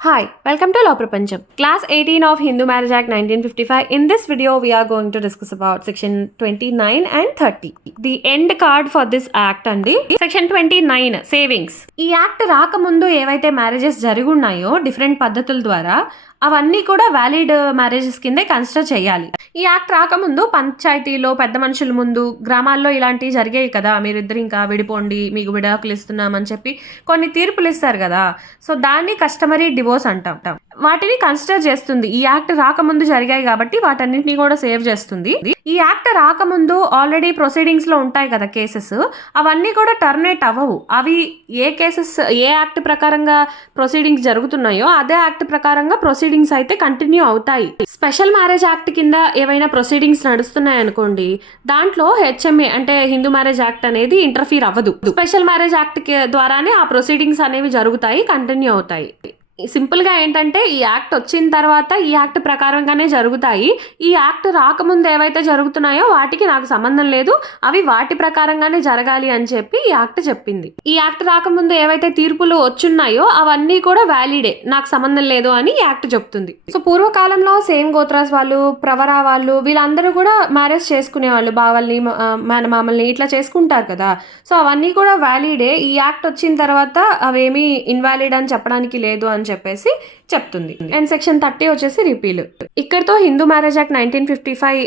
Hi, welcome to Law Prapancham. Class 18 of Hindu Marriage Act 1955. In this video, we are going to discuss about section 29 and 30. The end card for this act andi section 29 savings. ఈ act రాకముందు ఏవైతే marriages జరుగున్నాయో different పద్ధతుల ద్వారా అవన్నీ కూడా valid marriages కిందే consider చేయాలి. ఈ యాక్ట్ రాకముందు పంచాయతీలో పెద్ద మనుషుల ముందు గ్రామాల్లో ఇలాంటివి జరిగాయి కదా, మీరిద్దరు ఇంకా విడిపోండి, మీకు విడాకులు ఇస్తున్నామని చెప్పి కొన్ని తీర్పులు ఇస్తారు కదా. సో దాన్ని కస్టమరీ డివోర్స్ అంటాం. వాటిని కన్సిడర్ చేస్తుంది. ఈ యాక్ట్ రాకముందు జరిగాయి కాబట్టి వాటన్నిటిని కూడా సేవ్ చేస్తుంది. ఈ యాక్ట్ రాకముందు ఆల్రెడీ ప్రొసీడింగ్స్ లో ఉంటాయి కదా కేసెస్, అవన్నీ కూడా టర్మినేట్ అవ్వవు. అవి ఏ కేసెస్ ఏ యాక్ట్ ప్రకారంగా ప్రొసీడింగ్స్ జరుగుతున్నాయో అదే యాక్ట్ ప్రకారంగా ప్రొసీడింగ్స్ అయితే కంటిన్యూ అవుతాయి. స్పెషల్ మ్యారేజ్ యాక్ట్ కింద ఏవైనా ప్రొసీడింగ్స్ నడుస్తున్నాయి అనుకోండి, దాంట్లో హెచ్ఎంఏ అంటే హిందూ మ్యారేజ్ యాక్ట్ అనేది ఇంటర్ఫీర్ అవ్వదు. స్పెషల్ మ్యారేజ్ యాక్ట్ ద్వారానే ఆ ప్రొసీడింగ్స్ అనేవి జరుగుతాయి, కంటిన్యూ అవుతాయి. సింపుల్గా ఏంటంటే ఈ యాక్ట్ వచ్చిన తర్వాత ఈ యాక్ట్ ప్రకారంగానే జరుగుతాయి. ఈ యాక్ట్ రాకముందు ఏవైతే జరుగుతున్నాయో వాటికి నాకు సంబంధం లేదు, అవి వాటి ప్రకారంగానే జరగాలి అని చెప్పి ఈ యాక్ట్ చెప్పింది. ఈ యాక్ట్ రాకముందు ఏవైతే తీర్పులు వచ్చున్నాయో అవన్నీ కూడా వ్యాలిడే, నాకు సంబంధం లేదు అని ఈ యాక్ట్ చెప్తుంది. సో పూర్వకాలంలో సేమ్ గోత్రాస్ వాళ్ళు, ప్రవరా వాళ్ళు, వీళ్ళందరూ కూడా మ్యారేజ్ చేసుకునేవాళ్ళు, బావల్ని మేనమామల్ని ఇట్లా చేసుకుంటారు కదా. సో అవన్నీ కూడా వ్యాలిడే. ఈ యాక్ట్ వచ్చిన తర్వాత అవేమీ ఇన్వాలిడ్ అని చెప్పడానికి లేదు అని చెప్పేసి చెప్తుంది. అండ్ సెక్షన్ 30 వచ్చేసి రిపీల్. ఇక్కడతో హిందూ మ్యారేజ్ యాక్ట్ 1955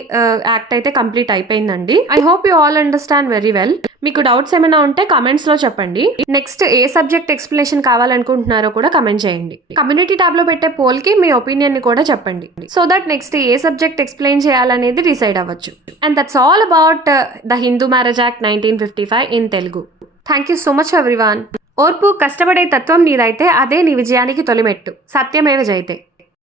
యాక్ట్ అయితే కంప్లీట్ అయిపోయిందండి. I hope you all understand very well. మీకు డౌట్స్ ఏమైనా ఉంటే కమెంట్స్ లో చెప్పండి. నెక్స్ట్ ఏ సబ్జెక్ట్ ఎక్స్ప్లెనేషన్ కావాలనుకుంటున్నారో కూడా కమెంట్ చేయండి. కమ్యూనిటీ ట్యాబ్ లో పెట్టే పోల్ కి మీ ఒపీనియన్ ని కూడా చెప్పండి, so that next A subject explain చేయాలనేది డిసైడ్ అవ్వచ్చు. And that's all about the Hindu marriage act 1955 in Telugu. Thank you so much everyone. ఓర్పు, కష్టపడే తత్వం నీదైతే అదే నీ విజయానికి తొలిమెట్టు. సత్యమేవ జయతే.